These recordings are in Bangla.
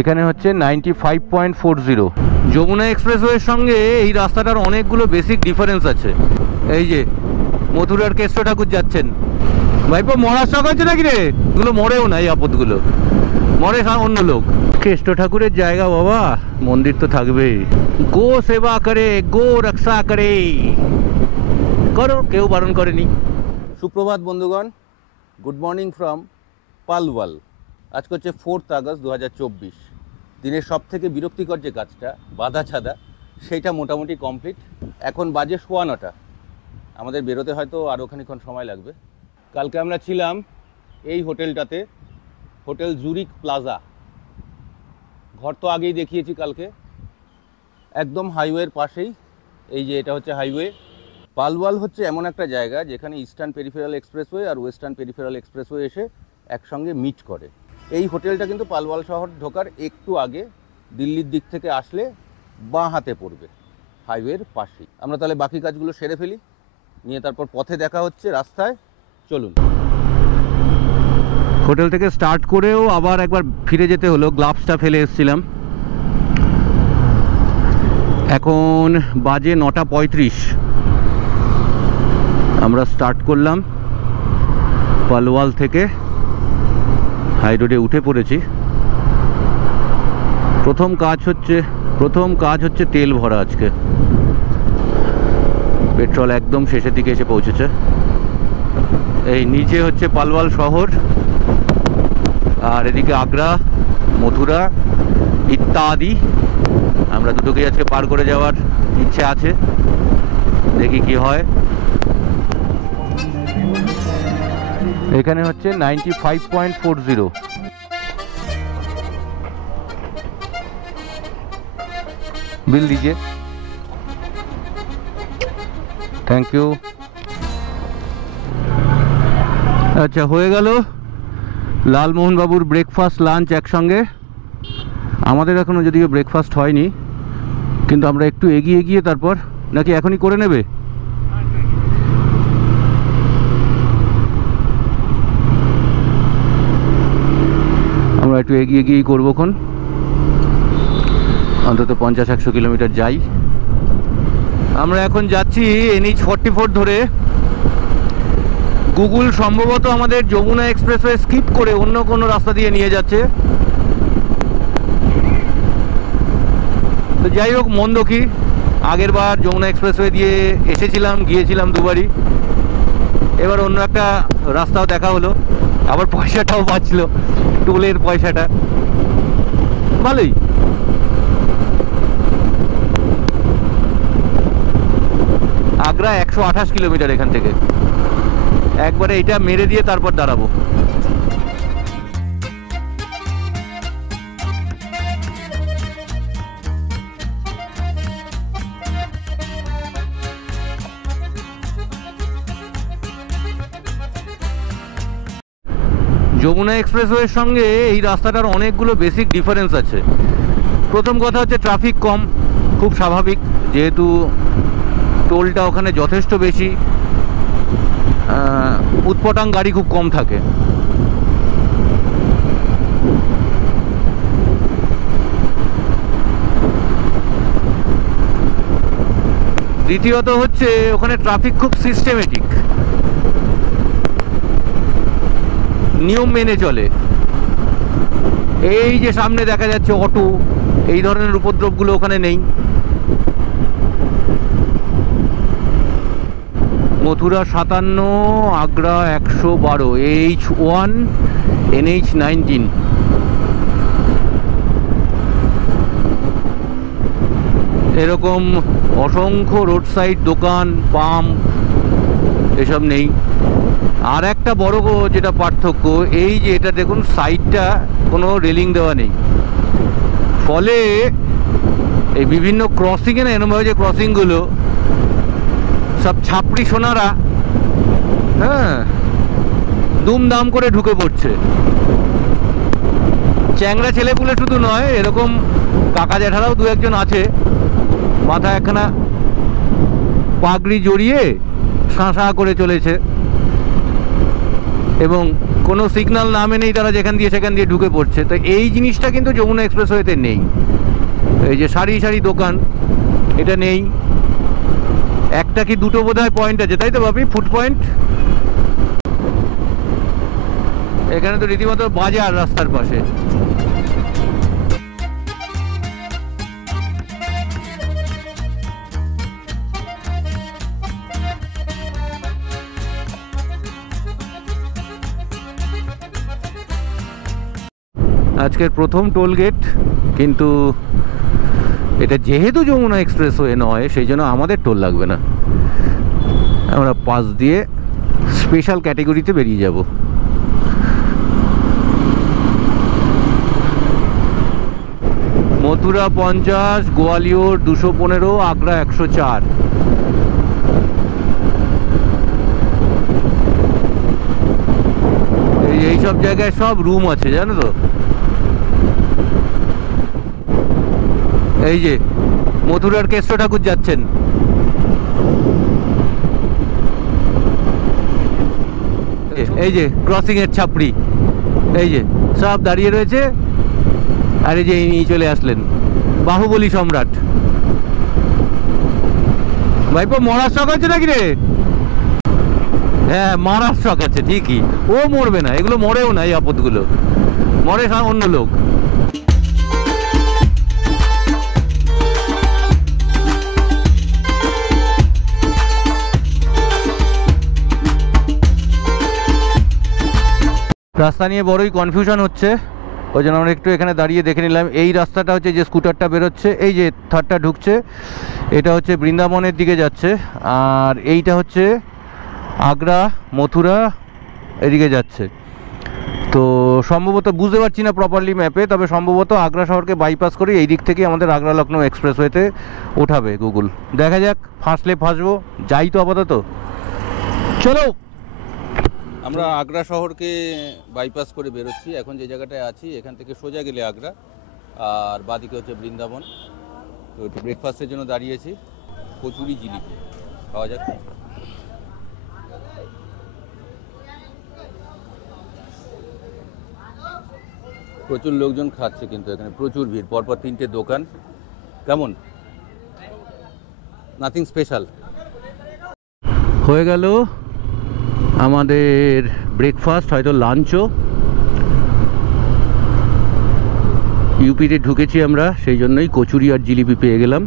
এখানে হচ্ছে 95.40। যমুনা এক্সপ্রেসওয়ের সঙ্গে এই রাস্তাটার অনেকগুলো বেসিক ডিফারেন্স আছে। এই যে মথুরার কেষ্ট ঠাকুর যাচ্ছেন, ভাইপো মরার শখ আছে নাকি রে? এগুলো মরেও না, এই আপদগুলো মরে অন্য লোক। কেষ্ট ঠাকুরের জায়গা বাবা, মন্দির তো থাকবেই। গো সেবা করে, গো রক্ষা করে, করো, কেউ বারণ করেনি। সুপ্রভাত বন্ধুগণ, গুড মর্নিং ফ্রম পালওয়াল। আজকে হচ্ছে 4 আগস্ট 2024। দিনের সব থেকে বিরক্তিকর যে কাজটা, বাধা ছাদা, সেইটা মোটামুটি কমপ্লিট। এখন বাজে 9:15। আমাদের বেরোতে হয়তো আরও খানিকক্ষণ সময় লাগবে। কালকে আমরা ছিলাম এই হোটেলটাতে, হোটেল জুরিক প্লাজা। ঘর তো আগেই দেখিয়েছি কালকে, একদম হাইওয়ের পাশেই। এই যে এটা হচ্ছে হাইওয়ে। পালওয়াল হচ্ছে এমন একটা জায়গা যেখানে ইস্টার্ন পেরিফেরাল এক্সপ্রেসওয়ে আর ওয়েস্টার্ন পেরিফেরাল এক্সপ্রেসওয়ে এসে একসঙ্গে মিট করে। এই হোটেলটা কিন্তু পালওয়াল শহর ঢোকার একটু আগে, দিল্লির দিক থেকে আসলে বাঁ হাতে পড়বে, হাইওয়ের পাশেই। আমরা তাহলে বাকি কাজগুলো সেরে ফেলি, নিয়ে তারপর পথে দেখা হচ্ছে রাস্তায়। চলুন। হোটেল থেকে স্টার্ট করেও আবার একবার ফিরে যেতে হলো, গ্লাভসটা ফেলে এসেছিলাম। এখন বাজে 9:35। আমরা স্টার্ট করলাম পালওয়াল থেকে, হাই রোডে উঠে পড়েছি। প্রথম কাজ হচ্ছে তেল ভরা। আজকে পেট্রোল একদম শেষের দিকে এসে পৌঁছেছে। এই নিচে হচ্ছে পালওয়াল শহর, আর এদিকে আগ্রা, মথুরা ইত্যাদি। আমরা দুটোকেই আজকে পার করে যাওয়ার ইচ্ছে আছে, দেখি কি হয়। এখানে হচ্ছে 95.40। बिल दीजिए, थैंक यू। আচ্ছা, হয়ে গেল লালমোহন বাবুর ব্রেকফাস্ট লাঞ্চ একসঙ্গে। আমাদের এখনও যদিও ব্রেকফাস্ট হয়নি, কিন্তু আমরা একটু এগিয়ে গিয়ে তারপর, নাকি এখনই করে নেবে? আমরা একটু এগিয়ে গিয়েই করবোক্ষণ, অন্তত 50-100 কিলোমিটার যাই। আমরা এখন যাচ্ছি NH 44 ধরে। গুগল সম্ভবত আমাদের যমুনা এক্সপ্রেসওয়ে স্কিপ করে অন্য কোনো রাস্তা দিয়ে নিয়ে যাচ্ছে। তো যাই হোক, মন্দ কি, আগের বার যমুনা এক্সপ্রেসওয়ে দিয়ে এসেছিলাম, গিয়েছিলাম দুবারই। এবার অন্য একটা রাস্তাও দেখা হলো, আবার পয়সাটাও বাঁচল, টোলের পয়সাটা। ভালোই। আগ্রা 128 কিলোমিটার এখান থেকে। একবারে এটা মেরে দিয়ে তারপর দাঁড়াবো। যমুনা এক্সপ্রেসওয়ের সঙ্গে এই রাস্তাটার অনেকগুলো বেসিক ডিফারেন্স আছে। প্রথম কথা হচ্ছে ট্রাফিক কম, খুব স্বাভাবিক, যেহেতু টোলটা ওখানে যথেষ্ট বেশি, উৎপটাং গাড়ি খুব কম থাকে। দ্বিতীয়ত হচ্ছে ওখানে ট্রাফিক খুব সিস্টেমেটিক, নিয়ম মেনে চলে। এই যে সামনে দেখা যাচ্ছে অটো, এই ধরনের উপদ্রবগুলো ওখানে নেই। Mathura 57, Agra 112, H1, NH 19। এরকম অসংখ্য রোড সাইড দোকান, পাম্প এসব নেই। আর একটা বড় যেটা পার্থক্য, এই যে এটা দেখুন, সাইডটা কোনো রেলিং দেওয়া নেই। ফলে এই বিভিন্ন ক্রসিংয়ে না, এরমভাবে যে ক্রসিংগুলো, সব ছাপড়ি সোনারা দুমদাম করে ঢুকে পড়ছে। চ্যাংড়া ছেলেপুলে শুধু নয়, এরকম কাকা জ্যাঠারাও দু একজন আছে, মাথায় একখানা পাগড়ি জড়িয়ে শাঁ শাঁ করে চলেছে, এবং কোনো সিগন্যাল না মেনেই তারা যেখান দিয়ে সেখান দিয়ে ঢুকে পড়ছে। তো এই জিনিসটা কিন্তু যমুনা এক্সপ্রেসওয়েতে নেই। এই যে সারি সারি দোকান, এটা নেই। একটা কি দুটো বোধহয় পয়েন্ট আছে, তাই তো বাপি? Food point. এখানে তো রীতিমতো বাজার রাস্তার পাশে। আজকের প্রথম টোল গেট, কিন্তু এটা যেহেতু যমুনা এক্সপ্রেসওয়ে নয় সেই জন্য আমাদের টোল লাগবে না। আমরা পাস দিয়ে স্পেশাল ক্যাটেগরিতে বেরিয়ে যাব। মথুরা 50, গোয়ালিয়র 215, আগ্রা 104। এই সব জায়গায় সব রুম আছে, জানো তো? এই যে মথুরার কেষ্ট ঠাকুর যাচ্ছেন। এই যে ক্রসিং এর ছাপড়ি, এই যে সব দাঁড়িয়ে রয়েছে। আর এই যে ইনি চলে আসলেন, বাহুবলী সম্রাট। ভাইপো মরার শখ আছে নাকি রে? হ্যাঁ, মারার শখ আছে ঠিকই। ও মরবে না, এগুলো মরেও না, এই আপদগুলো মরে অন্য লোক। রাস্তা নিয়ে বড়ই কনফিউশন হচ্ছে, ওই জন্য আমরা একটু এখানে দাঁড়িয়ে দেখে নিলাম। এই রাস্তাটা হচ্ছে যে স্কুটারটা বেরোচ্ছে, এই যে থার্ডটা ঢুকছে, এটা হচ্ছে বৃন্দাবনের দিকে যাচ্ছে। আর এইটা হচ্ছে আগ্রা, মথুরা এদিকে যাচ্ছে। তো সম্ভবত বুঝতে পারছি না প্রপারলি ম্যাপে, তবে সম্ভবত আগ্রা শহরকে বাইপাস করে এই দিক থেকে আমাদের আগ্রা লখনৌ এক্সপ্রেসওয়েতে ওঠাবে গুগল। দেখা যাক, ফাঁসলে ফাঁসবো, যাই তো আপাতত। চলো, আমরা আগ্রা শহরকে বাইপাস করে বেরোচ্ছি। এখন যে জায়গাটায় আছি এখান থেকে সোজা গেলে আগ্রা, আর বাদিকে হচ্ছে বৃন্দাবন। তো একটু ব্রেকফাস্টের জন্য দাঁড়িয়েছি। কচুরি জিলিপি খাওয়া যাক। প্রচুর লোকজন খাচ্ছে, কিন্তু এখানে প্রচুর ভিড়, পরপর 3টে দোকান। কেমন? Nothing special. হয়ে গেল আমাদের ব্রেকফাস্ট, হয়তো লাঞ্চও। ইউপিতে ঢুকেছি আমরা, সেই জন্যই কচুরি আর জিলিপি পেয়ে গেলাম।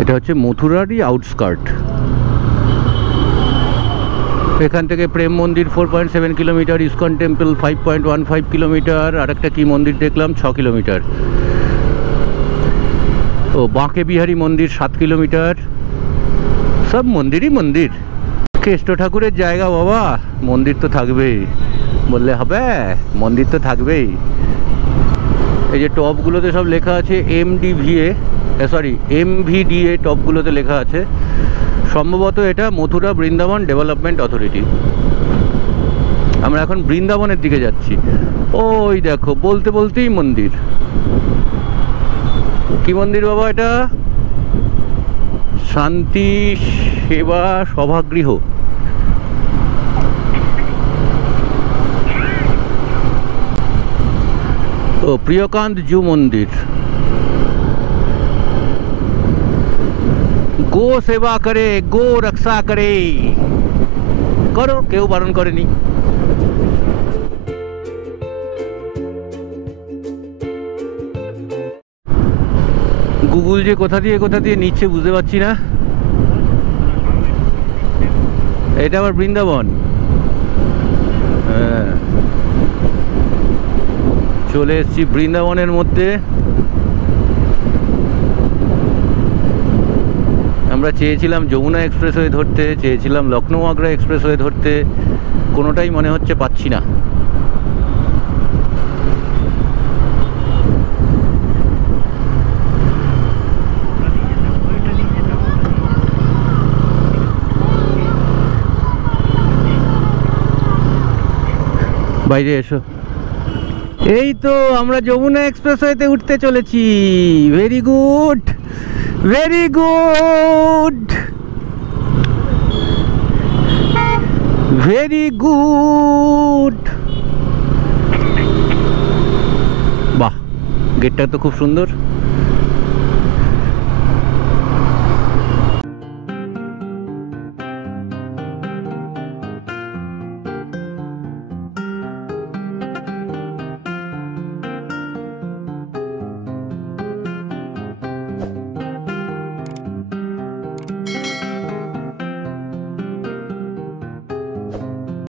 এটা হচ্ছে মথুরারই আউটস্কার্ট। এখান থেকে প্রেম মন্দির 4.7 কিলোমিটার, ইসকন টেম্পল 5.15 কিলোমিটার, আর একটা কি মন্দির দেখলাম 6 কিলোমিটার। ও বাঁকে বিহারী মন্দির 7 কিলোমিটার। সব মন্দিরই মন্দির। কেষ্ট ঠাকুরের জায়গা বাবা, মন্দির তো থাকবেই, বললে হবে? মন্দির তো থাকবেই। এই যে টপগুলোতে সব লেখা আছে MVDA টপগুলোতে লেখা আছে। সম্ভবত এটা মথুরা বৃন্দাবন ডেভেলপমেন্ট অথরিটি। আমরা এখন বৃন্দাবনের দিকে যাচ্ছি। ওই দেখো, বলতে বলতেই মন্দির। কি মন্দির বাবা এটা? শান্তি সেবা সভাগৃহ। ও প্রিয়কান্ত জু মন্দির। গো সেবা করে, গো রক্ষা করে, করো, কেউ বারণ করেনি। গুগল যে কোথা দিয়ে নিচ্ছে বুঝতে পারছি না। এটা আবার বৃন্দাবন। হ্যাঁ, চলে এসেছি বৃন্দাবনের মধ্যে। আমরা চেয়েছিলাম যমুনা এক্সপ্রেসওয়ে ধরতে, চেয়েছিলাম লখনৌ আগ্রা এক্সপ্রেসওয়ে ধরতে, কোনোটাই মনে হচ্ছে পাচ্ছি না। বাইরে এসো। এই তো আমরা যমুনা এক্সপ্রেসওয়েতে উঠতে চলেছি। Very good, very good. Very good. বাহ, গেটটা তো খুব সুন্দর।